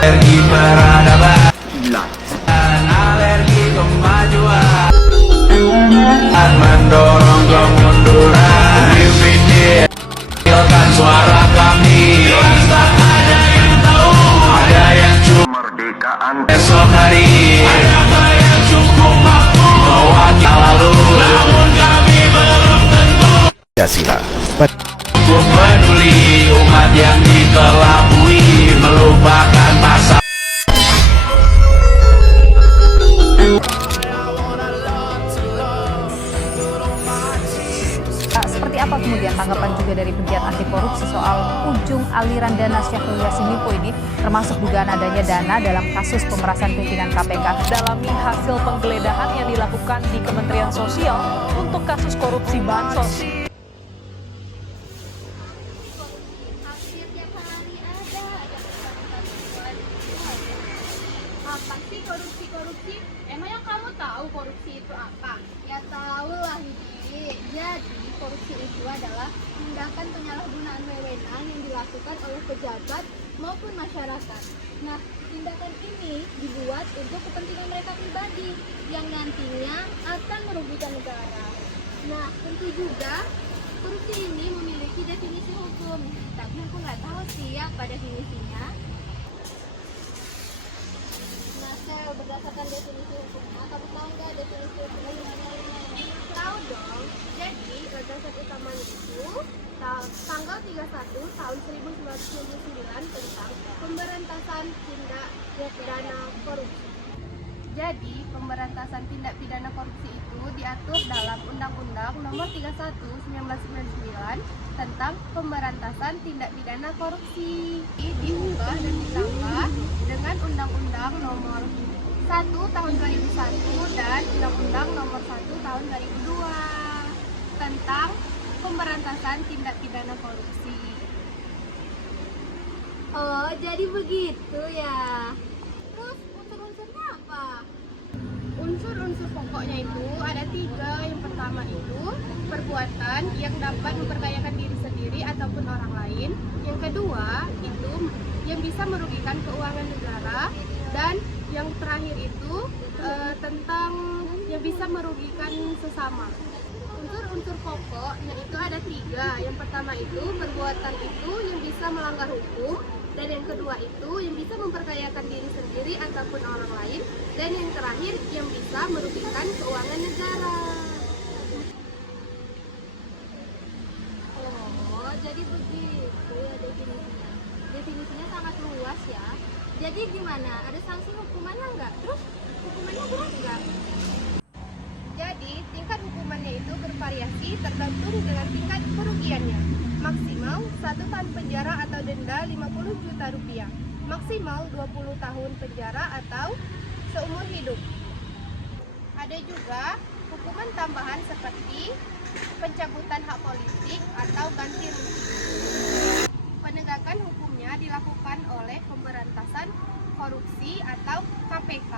alergi peradaban, alergi kemajuan, mendorong kemunduran. Dengarkan suara kami, ada yang tahu, ada yang cuma kemerdekaan esok hari, ada yang cukup mampu mewakili lalu, namun kami belum tentu. Pancasila. Cukup peduli umat yang dikelabui, melupakan masa. Seperti apa kemudian tanggapan juga dari pegiat anti korupsi soal ujung aliran dana Syahrul Yassin Limpo ini, termasuk dugaan adanya dana dalam kasus pemerasan pimpinan KPK? Dalami hasil penggeledahan yang dilakukan di Kementerian Sosial untuk kasus korupsi bansos. Apa sih korupsi? Emang yang kamu tahu korupsi itu apa? Ya tahu lah, Bibi. Jadi korupsi itu adalah tindakan penyalahgunaan wewenang yang dilakukan oleh pejabat maupun masyarakat. Nah, tindakan ini dibuat untuk kepentingan mereka pribadi yang nantinya akan merugikan negara. Nah, tentu juga korupsi ini memiliki definisi hukum. Tapi aku nggak tahu sih apa definisinya. Berdasarkan definisi hukumnya, kamu tahu nggak definisi hukumnya? Tahu dong. Jadi landasan utamanya itu tanggal 31 tahun 1999 tentang pemberantasan tindak pidana korupsi. Jadi pemberantasan tindak pidana korupsi itu diatur dalam Undang-Undang Nomor 31 1999 tentang pemberantasan tindak pidana korupsi. Diubah dan ditambah dengan Undang-Undang Nomor 1 tahun 2001 dan Undang-Undang Nomor 1 tahun 2002 tentang pemberantasan tindak pidana korupsi. Oh, jadi begitu ya. Terus unsur-unsurnya apa? Unsur-unsur pokoknya itu ada 3. Yang pertama itu perbuatan yang dapat memperkayakan diri sendiri ataupun orang lain. Yang kedua itu yang bisa merugikan keuangan negara. Dan yang terakhir itu tentang yang bisa merugikan sesama. Unsur-unsur pokoknya itu ada 3. Yang pertama itu perbuatan itu yang bisa melanggar hukum. Dan yang kedua itu yang bisa memperkayakan diri sendiri ataupun orang lain. Dan yang terakhir yang bisa merugikan keuangan negara. Oh, jadi begitu ya definisinya. Definisinya sangat luas ya. Jadi gimana? Ada sanksi hukumannya nggak? Terus hukumannya berat nggak? Jadi tingkat hukumannya itu bervariasi tergantung dengan tingkat kerugiannya. Maksimal 1 tahun penjara atau denda 50 juta rupiah. Maksimal 20 tahun penjara atau seumur hidup. Ada juga hukuman tambahan seperti pencabutan hak politik atau ganti rugi. Penegakan hukumnya dilakukan oleh Pemberantasan Korupsi atau KPK.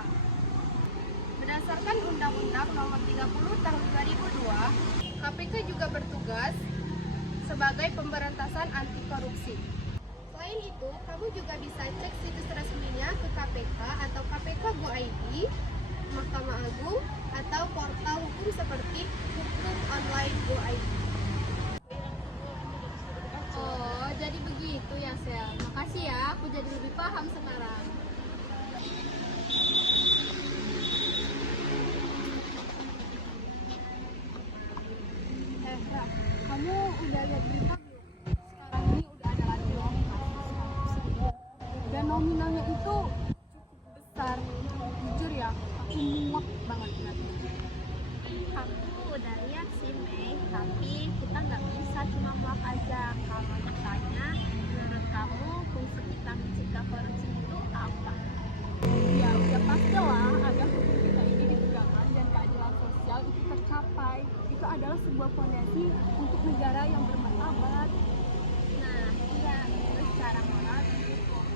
Berdasarkan Undang-Undang Nomor 30 Tahun 2002, KPK juga bertugas sebagai pemberantasan anti korupsi. Selain itu, kamu juga bisa cek situs resminya ke KPK atau KPK.go.id, Mahkamah Agung, atau portal hukum seperti Hukum Online Go.id. Oh, jadi begitu ya, Sel. Makasih ya, aku jadi lebih paham sekarang. Ra, kamu udah lihat berita belum? Sekarang ini udah ada lagi kasus korupsi. Dan nominalnya itu cukup besar. Jujur ya, aku muak banget ngeliatnya. Aku udah lihat sih, Mei, tapi kita nggak bisa cuma muak aja. Kalau ditanya, menurut kamu fungsi kita mencegah korupsi itu apa? Ya udah pastilah agar hukum kita ini ditegakkan dan keadilan sosial itu tercapai. Itu adalah sebuah fondasi untuk negara yang bermartabat. Nah, iya, itu secara moral dan hukum.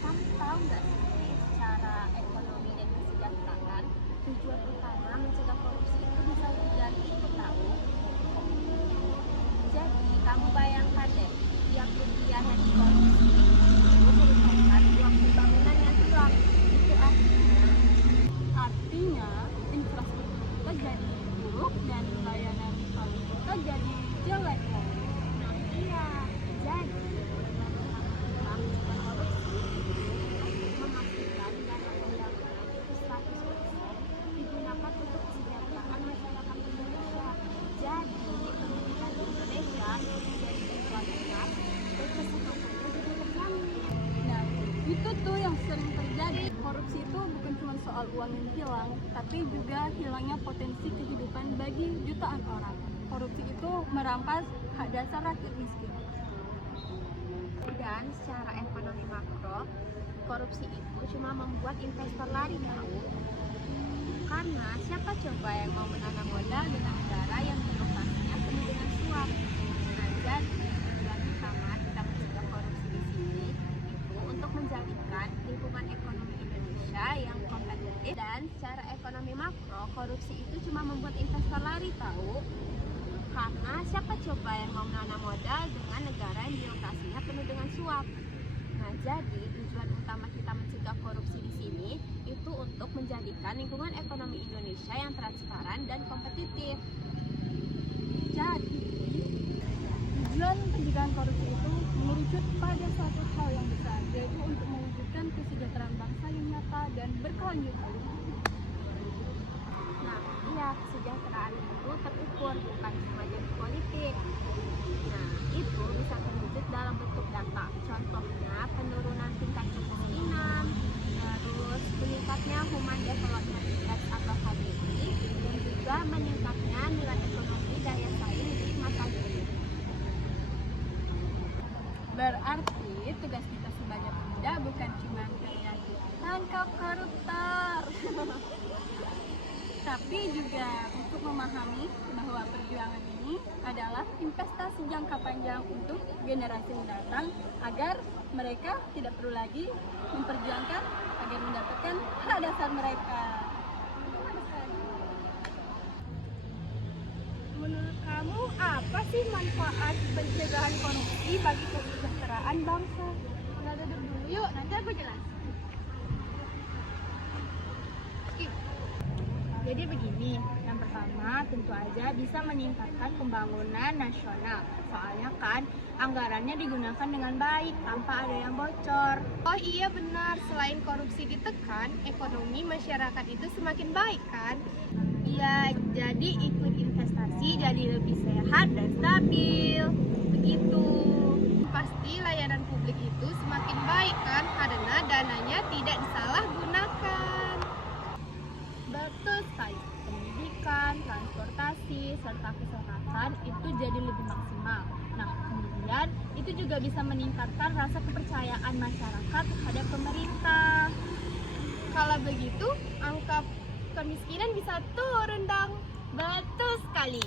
Kamu tahu nggak sih, secara ekonomi dan kesejahteraan, tujuan utama mencegah korupsi itu bisa lebih dari itu tahu. Jadi, kamu bayangkan deh, tiap rupiah yang dikorupsi sering terjadi. Korupsi itu bukan cuma soal uang yang hilang, tapi juga hilangnya potensi kehidupan bagi jutaan orang. Korupsi itu merampas hak dasar rakyat miskin. Dan secara ekonomi makro, korupsi itu cuma membuat investor lari tahu. Karena siapa coba yang mau menanam modal dengan negara yang birokrasinya penuh dengan suap. Nah, jadi tujuan utama kita mencegah korupsi di sini itu untuk menjadikan lingkungan ekonomi Indonesia yang kompetitif. Dan secara ekonomi makro, korupsi itu cuma membuat investor lari tahu. Karena siapa coba yang mau menanam modal dengan negara yang birokrasinya penuh dengan suap. Nah, jadi tujuan utama kita mencegah korupsi di sini itu untuk menjadikan lingkungan ekonomi Indonesia yang transparan dan kompetitif. Jadi, tujuan pencegahan korupsi itu merujuk pada suatu hal yang besar, yaitu untuk mewujudkan kesejahteraan bangsa yang nyata dan berkelanjutan. Nah, iya, kesejahteraan itu terukur, bukan cuma jadi politik. Nah, itu bisa terwujud dalam bentuk data. Contohnya, penurunan tingkat kemiskinan, terus meningkatnya Human Development Index atau HDI, dan juga meningkatnya nilai ekonomi daya saing di masa depan. Berarti tugas kita sebagai pemuda bukan cuma teriak tangkap koruptor, tapi juga untuk memahami bahwa perjuangan ini adalah investasi jangka panjang untuk generasi mendatang agar mereka tidak perlu lagi memperjuangkan agar mendapatkan hak dasar mereka. Menurut kamu apa sih manfaat pencegahan korupsi bagi kesejahteraan bangsa? Kita duduk dulu yuk, nanti aku jelasin. Jadi begini, yang pertama tentu aja bisa meningkatkan pembangunan nasional. Soalnya kan anggarannya digunakan dengan baik tanpa ada yang bocor. Oh iya benar, selain korupsi ditekan, ekonomi masyarakat itu semakin baik kan? Iya, jadi iklim investasi jadi lebih sehat dan stabil. Begitu. Pasti layanan publik itu semakin baik kan karena dananya tidak disalahgunakan. Betul sekali, pendidikan, transportasi, serta kesehatan itu jadi lebih maksimal. Nah, kemudian itu juga bisa meningkatkan rasa kepercayaan masyarakat terhadap pemerintah. Kalau begitu, angka kemiskinan bisa turun dong. Betul sekali.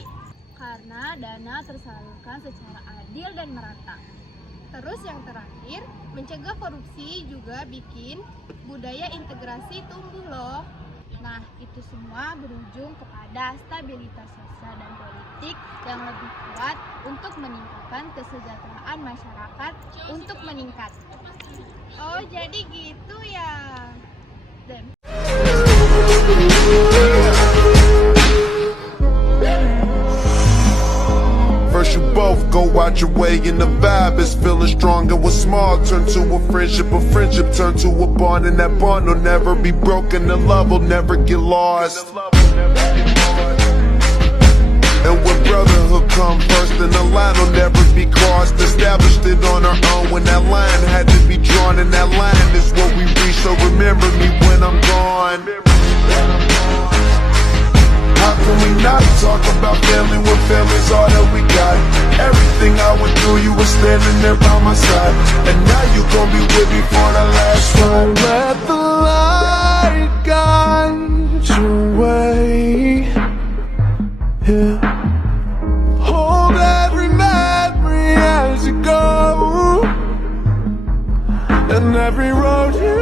Karena dana tersalurkan secara adil dan merata. Terus yang terakhir, mencegah korupsi juga bikin budaya integrasi tumbuh loh. Nah, itu semua berujung kepada stabilitas sosial dan politik yang lebih kuat untuk meningkatkan kesejahteraan masyarakat untuk meningkat. Oh, jadi gitu ya. Dan First you both go out your way and the vibe is feeling strong. And what's small turn to a friendship turn to a bond. And that bond will never be broken, the love will never get lost. And when brotherhood come first, then the line will never be crossed. Established it on our own when that line had to be drawn. And that line is what we reach, so remember me when I'm gone. How can we not talk about family when family's all that we got? Everything I went through, you were standing there by my side. And now you gon' be with me for the last ride. Let the light guide your way. Yeah. Hold every memory as you go. And every road you